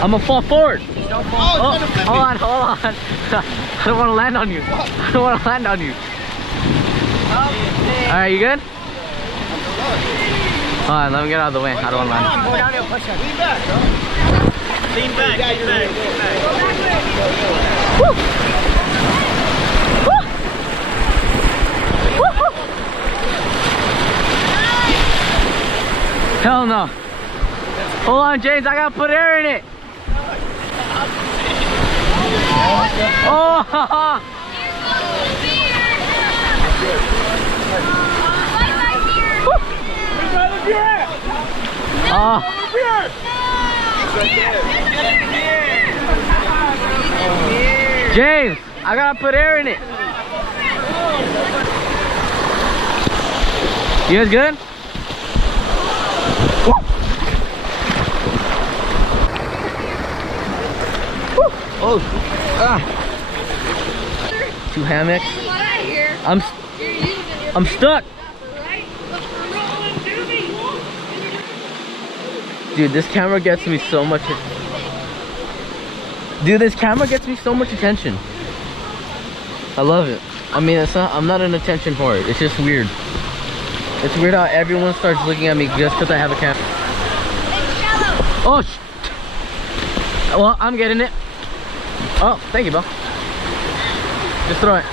I'm gonna fall forward. Don't fall. Oh, hold on, hold on. I don't want to land on you. I don't want to land on you. Alright, you good? Hold on, let me get out of the way. I don't want to land. Go down there, push it. Lean back, bro. Lean back, lean back. Woo. Woo. Woo. Hell no. Hold on, James, I gotta put air in it. Oh, haha. Oh. James, I gotta put air in it. You guys good? Oh, two hammocks. I'm stuck. Dude, this camera gets me so much. Dude, this camera gets me so much attention. I love it. I mean, I'm not an attention whore. It's just weird. It's weird how everyone starts looking at me just because I have a camera. Oh, well, I'm getting it. Oh, thank you, Bill. Just throw it.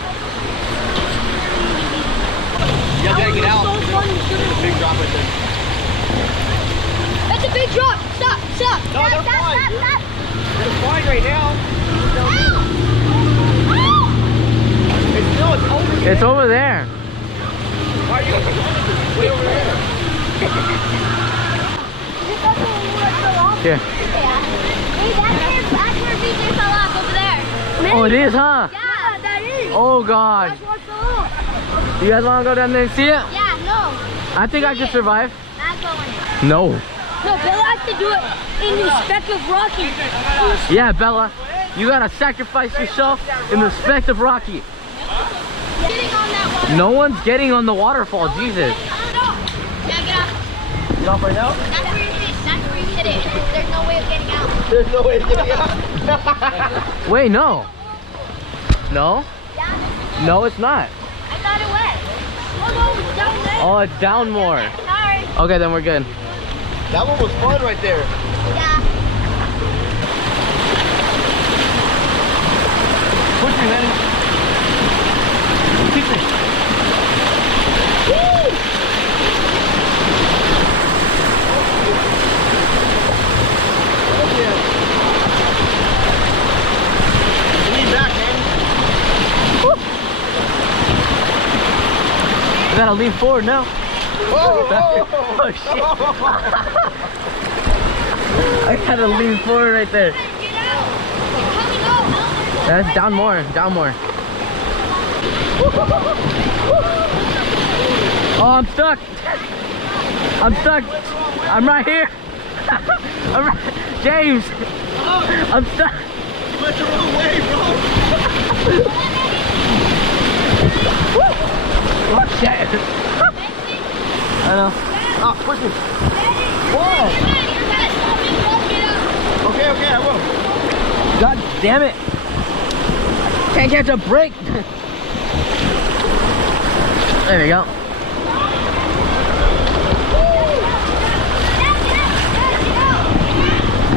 You gotta get out. There's a big drop right there. That's a big drop. Stop, stop. No, they're Stop, fine. stop, stop. They're fine right now. It's over there. It's over there. Why are you way over there? Here. Hey, that's where BJ fell off over there. Oh, it is, huh? Yeah, that is. Oh, God. That's what's off. You guys want to go down there and see it? Yeah, no. I think I can survive. Not going. No. No, Bill has to do it in respect of Rocky. Yeah, Bella. You got to sacrifice yourself in respect of Rocky. Getting on that water. No one's getting on the waterfall, Jesus. Yeah, get off. Get off right now? That's where you hit it. That's where you hit it. There's no way of getting out. There's no way to get out. Wait, no. No? Yeah, No, it's not. I thought it was. Oh, no, it's down there. Oh, it's down more. Sorry. Okay, then we're good. That one was fun right there. Yeah. Push me, man. Keep it. Woo! Oh, yeah. Lean back, man. I gotta lean forward now. Whoa! Oh, shit. I gotta lean forward right there. Get out. Coming out. That's down more, down more. Oh, I'm stuck. I'm stuck. I'm right here. I'm right. James. I'm stuck. You went the wrong way, bro. Oh, shit. I know. Ah, push me. What? Okay, okay, I will. God damn it. Can't catch a break. There we go.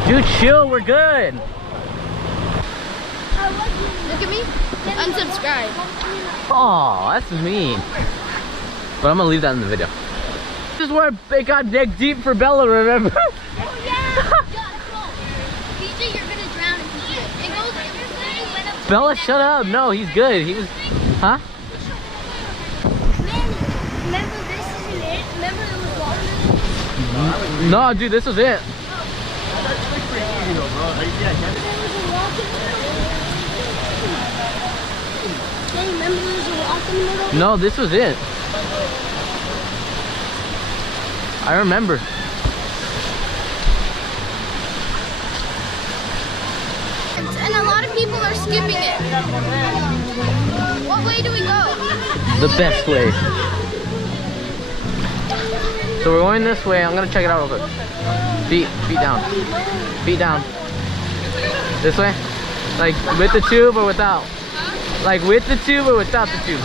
Dude, chill, we're good. Look at me. Unsubscribe. Oh, that's mean. But I'm gonna leave that in the video. This is where it got dig deep for Bella, remember? Oh yeah. PJ, you're gonna drown if you do it. It goes went up. Bella, shut up. No, he's good. He was, huh? Remember this isn't it? Remember there was water? No, dude, this was it. Hey, remember there was a rock in the middle? No, this was it. I remember. And a lot of people are skipping it. What way do we go? The best way. So we're going this way. I'm gonna check it out real quick. Feet down. Feet down. This way? Like with the tube or without? Like with the tube or without the tube?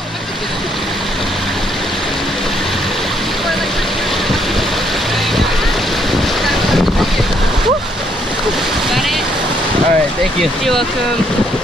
Got it? Alright, thank you. You're welcome.